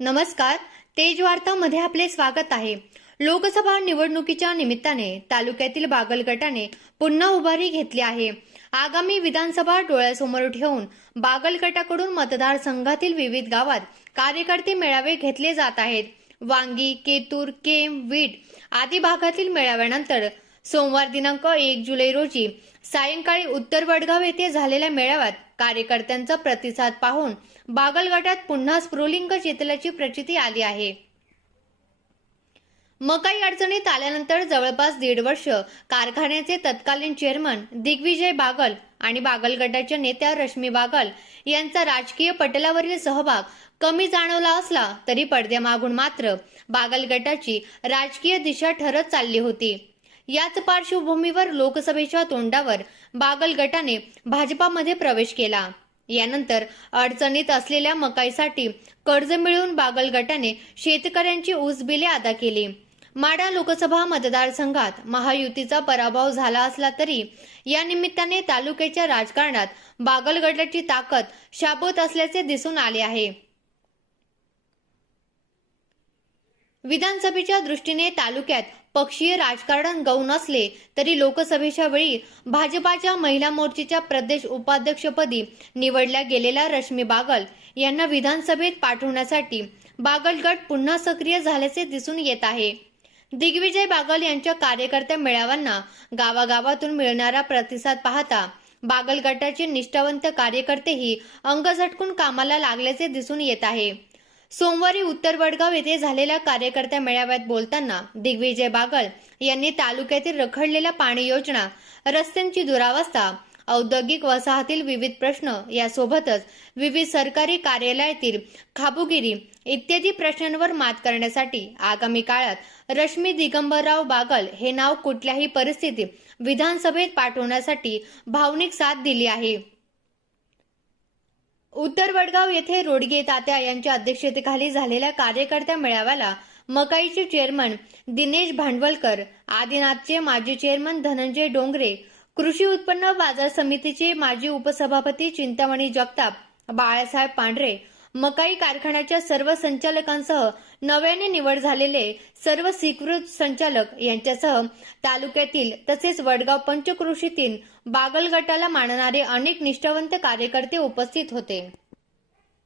नमस्कार. तेज वार्तामध्ये आपले स्वागत आहे. लोकसभा निवडणुकीच्या निमित्ताने तालुक्यातील बागल गटाने पुन्हा उभारी घेतली आहे. आगामी विधानसभा डोळ्यासमोर ठेवून बागल गटाकडून मतदारसंघातील विविध गावात कार्यकर्ते मेळावे घेतले जात आहेत. वांगी केतूर केम वीट आदी भागातील मेळाव्यानंतर सोमवार दिनांक एक जुलै रोजी सायंकाळी उत्तर वडगाव येथे झालेल्या मेळाव्यात कार्यकर्त्यांचा प्रतिसाद पाहून बागल गटात पुन्हा स्प्रोलिंग जितल्याची प्रचिती आली आहे. मकाई अडचणीत आल्यानंतर जवळपास दीड वर्ष कारखान्याचे तत्कालीन चेअरमन दिग्विजय बागल आणि बागल गटाच्या नेत्या रश्मी बागल यांचा राजकीय पटलावरील सहभाग कमी जाणवला असला तरी पडद्यामागून मात्र बागल गटाची राजकीय दिशा ठरत चालली होती. याच पार्श्वभूमीवर लोकसभेच्या तोंडावर बागल गटाने भाजपामध्ये प्रवेश केला. यानंतर अडचणीत असलेल्या मकाईसाठी कर्ज मिळवून बागल गटाने शेतकऱ्यांची ऊस बिले अदा केली. माडा लोकसभा मतदारसंघात महायुतीचा पराभव झाला असला तरी या निमित्ताने तालुक्याच्या राजकारणात बागल गटाची ताकद शाबूत असल्याचे दिसून आले आहे. विधानसभेच्या दृष्टीने तालुक्यात पक्षीय राजकारण गौण असले तरी लोकसभेच्या वेळी भाजपाच्या महिला मोर्चाच्या प्रदेश उपाध्यक्षपदी निवडल्या गेलेल्या रश्मी बागल यांना विधानसभेत पाठवण्यासाठी बागल गट पुन्हा सक्रिय झाल्याचे दिसून येत आहे. दिग्विजय बागल यांच्या कार्यकर्त्या मेळाव्यांना गावागावातून मिळणारा प्रतिसाद पाहता बागल गटाचे निष्ठावंत कार्यकर्तेही अंग झटकून कामाला लागल्याचे दिसून येत आहे. सोमवारी उत्तर वडगाव येथे झालेल्या कार्यकर्त्या मेळाव्यात बोलताना दिग्विजय बागल यांनी तालुक्यातील रखडलेल्या पाणी योजना रस्त्यांची दुरावस्था औद्योगिक वसाहतील विविध प्रश्न यासोबतच विविध सरकारी कार्यालयातील खाबुगिरी इत्यादी प्रश्नांवर मात करण्यासाठी आगामी काळात रश्मी दिगंबरराव बागल हे नाव कुठल्याही परिस्थितीत विधानसभेत पाठवण्यासाठी भावनिक साथ दिली आहे. उत्तर वडगाव येथे रोडगे तात्या यांच्या अध्यक्षतेखाली झालेल्या कार्यकर्त्या मेळाव्याला मकाईचे चेअरमन दिनेश भांडवलकर आदिनाथचे माजी चेअरमन धनंजय डोंगरे कृषी उत्पन्न बाजार समितीचे माजी उपसभापती चिंतामणी जगताप बाळासाहेब पांढरे मकाई कारखान्याच्या सर्व संचालकांसह नव्याने निवड झालेले सर्व स्वीकृत संचालक यांच्यासह तालुक्यातील तसेच वडगाव पंचकृषीतील बागल गटाला मानणारे अनेक निष्ठावंत कार्यकर्ते उपस्थित होते.